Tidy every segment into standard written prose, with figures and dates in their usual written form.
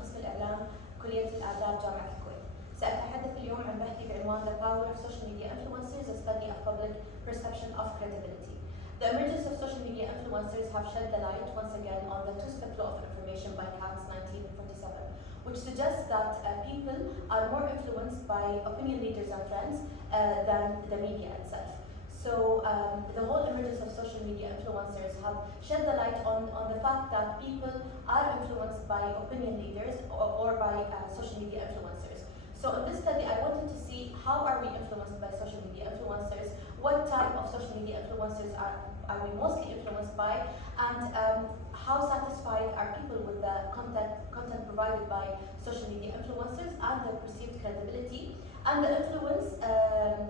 قسم الإعلام كلية الآداب جامعة الكويت. سأتحدث اليوم عن بحثي بعنوان The Power of Social Media Influencers, a Study of Public Perception of Credibility. The emergence of social media influencers have shed the light once again on the two-step law of information by Katz 1947, which suggests that people are more influenced by opinion leaders and trends than the media itself. So the whole emergence of social media influencers have shed the light on the fact that people are influenced by opinion leaders or by social media influencers. So in this study, I wanted to see how are we influenced by social media influencers, what type of social media influencers are we mostly influenced by, and how satisfied are people with the content provided by social media influencers and their perceived credibility and the influence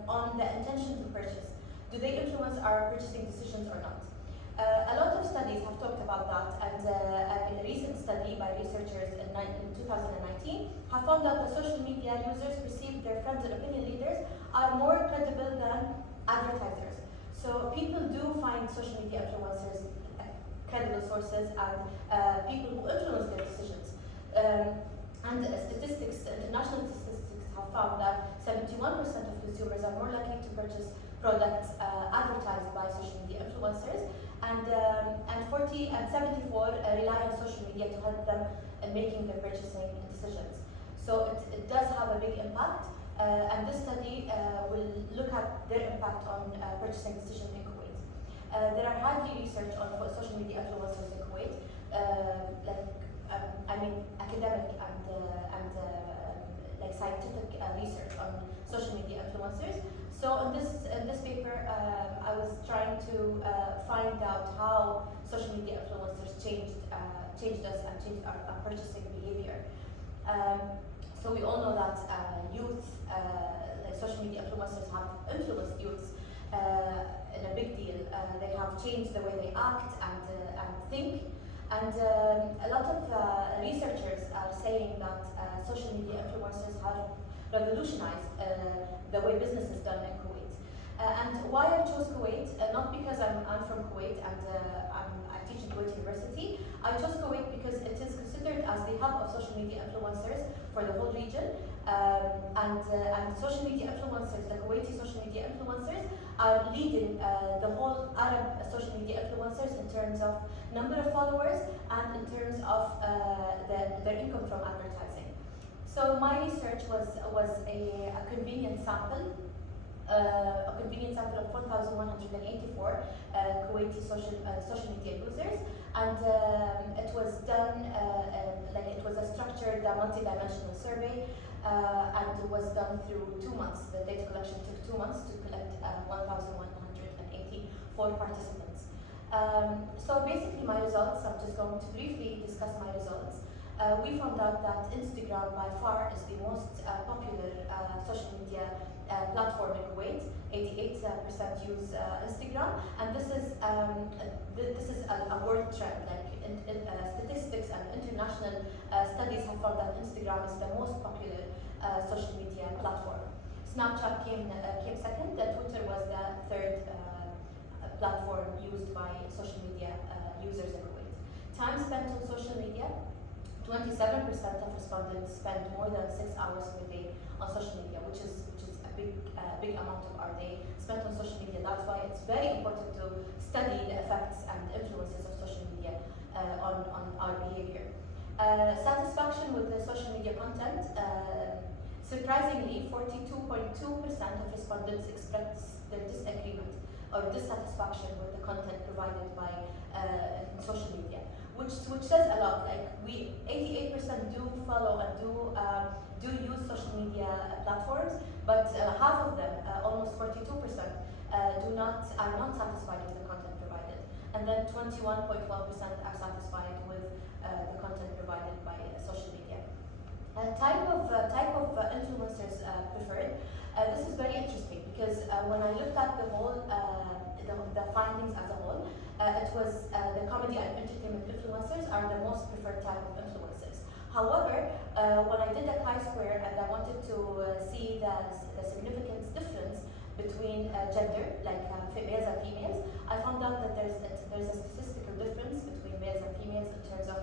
on the intention to purchase. Do they influence our purchasing decisions or not? A lot of studies have talked about that, and a recent study by researchers in 2019 have found that the social media users perceive their friends and opinion leaders are more credible than advertisers. So people do find social media influencers credible sources and people who influence their decisions. And international statistics have found that 71% of consumers are more likely to purchase products advertised by social media influencers, and 74 rely on social media to help them in making their purchasing decisions. So it does have a big impact, and this study will look at their impact on purchasing decisions in Kuwait. There are hardly research on social media influencers in Kuwait, academic and like scientific research on social media influencers. So in this paper, I was trying to find out how social media influencers changed us and changed our purchasing behavior. So we all know that youth, like social media influencers have influenced youths in a big deal. They have changed the way they act and think. And a lot of researchers are saying that social media influencers have revolutionized the way business is done in Kuwait. And why I chose Kuwait, not because I'm from Kuwait and I teach at Kuwait University. I chose Kuwait because it is considered as the hub of social media influencers for the whole region. And social media influencers, the Kuwaiti social media influencers, are leading the whole Arab social media influencers in terms of number of followers and in terms of their income from advertising. So my research was a convenient sample. A convenient sample of 1,184 Kuwaiti social media users, and it was done it was a structured multi-dimensional survey, and it was done through 2 months. The data collection took 2 months to collect 1,184 participants. So basically my results, I'm just going to briefly discuss my results. We found out that Instagram by far is the most popular social media platform in Kuwait. 88% use Instagram, and this is a world trend. Like statistics and international studies have found that Instagram is the most popular social media platform. Snapchat came second. Twitter was the third platform used by social media users in Kuwait. Time spent on social media. 27% of respondents spend more than 6 hours per day on social media, which is a big amount of our day spent on social media. That's why it's very important to study the effects and influences of social media on our behavior. Satisfaction with the social media content. Surprisingly, 42.2% of respondents expressed their disagreement or dissatisfaction with the content provided by social media, which says a lot. Like 88% do follow and do use social media platforms, but half of them, almost 42%, are not satisfied with the content provided, and then 21.1% are satisfied with the content provided by social media. Type of influencers preferred. This is very interesting because when I looked at the whole the findings as a whole, it was the comedy and entertainment influencers are the most preferred type of influencers. However, when I did a chi-square and I wanted to see the significant difference between gender, like males and females, I found out that there's a statistical difference between males and females in terms of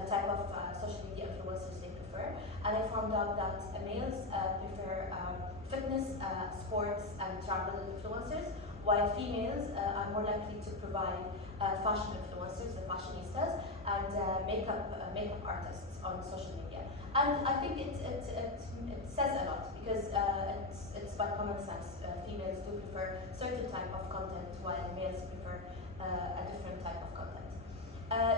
the type of social media influencers influencers they prefer. And I found out that males prefer fitness, sports, and travel influencers, while females are more likely to provide fashion influencers, the fashionistas, and makeup artists on social media. And I think it says a lot because it's by common sense. Females do prefer certain type of content, while males prefer a different type of content.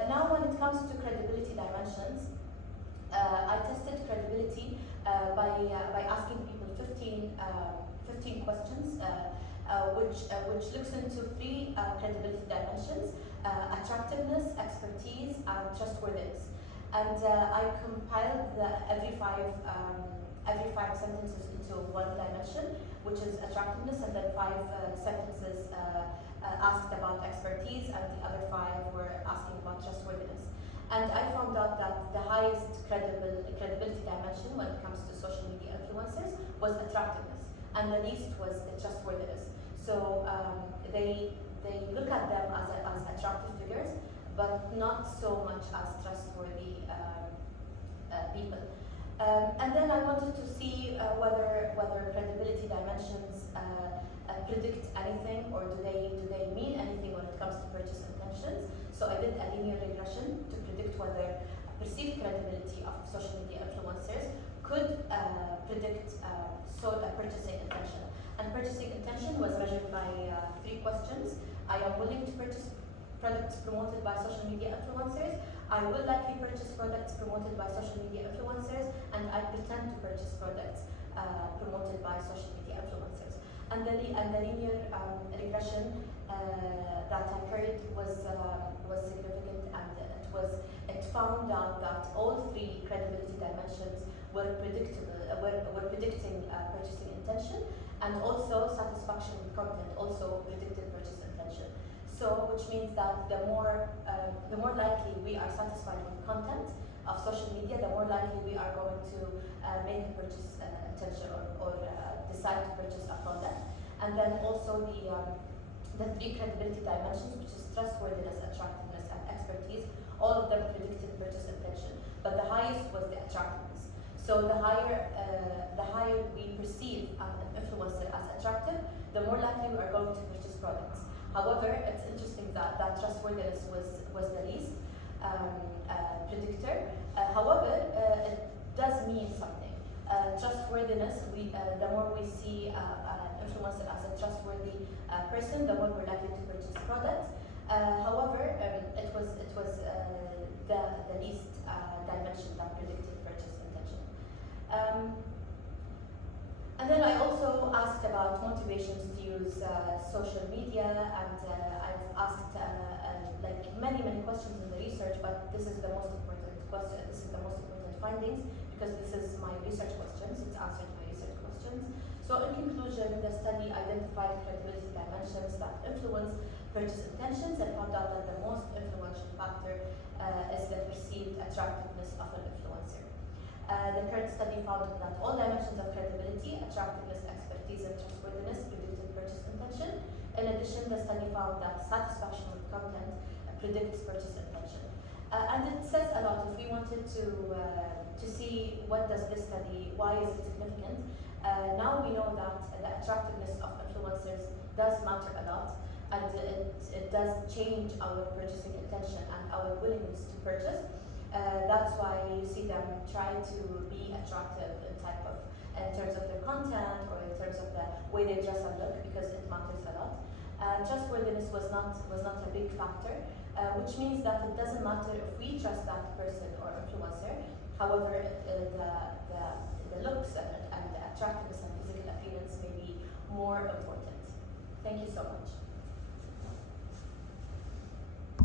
Now, when it comes to credibility dimensions, I tested credibility by asking people 15 questions, which looks into three credibility dimensions: attractiveness, expertise, and trustworthiness. And I compiled every five sentences into one dimension, which is attractiveness, and then five sentences asked about expertise, and the other five were asking about trustworthiness. And I found out that the highest credibility dimension when it comes to social media influencers was attractiveness, and the least was the trustworthiness. So they look at them as attractive figures, but not so much as trustworthy people. And then I wanted to see whether credibility dimensions predict anything, or do they mean anything when it comes to purchase intentions. So I did a linear regression to predict whether perceived credibility of social media influencers could predict a purchasing intention. And purchasing intention was measured by three questions. I am willing to purchase products promoted by social media influencers. I will likely purchase products promoted by social media influencers, and I pretend to purchase products promoted by social media influencers. And the linear regression that I carried was significant, and it found out that all three credibility dimensions were predictable, were predicting purchasing intention, and also satisfaction with content also predicted purchase intention. So, which means that the more likely we are satisfied with content of social media, the more likely we are going to make a purchase intention or decide to purchase a product. And then also the three credibility dimensions, which is trustworthiness, attractiveness, and expertise, all of them predicted purchase intention, but the highest was the attractiveness. So the higher we perceive an influencer as attractive, the more likely we are going to purchase products. However, it's interesting that trustworthiness was the least predictor. However, it does mean something. Trustworthiness, the more we see an influencer as a trustworthy person, the more we're likely to purchase products. However, it was the least dimension that predicted purchase intention. And then I also asked about motivations to use social media, and I've asked like many questions in the research, but this is the most important question. This is the most important findings, because this is my research questions. It's answered my research questions. So in conclusion, the study identified credibility dimensions that influence purchase intentions, and found out that the most influential factor is the perceived attractiveness of an influencer. The current study found that all dimensions of credibility, attractiveness, expertise, and trustworthiness predicted purchase intention. In addition, the study found that satisfaction with content predicts purchase intention. And it says a lot. If we wanted to see what does this study, why is it significant, now we know that the attractiveness of influencers does matter a lot, and it does change our purchasing intention and our willingness to purchase. That's why you see them try to be attractive in terms of their content, or in terms of the way they dress and look, because it matters a lot. Trustworthiness was not a big factor, which means that it doesn't matter if we trust that person or influencer. However, the looks and the attractiveness and physical appearance may be more important. Thank you so much.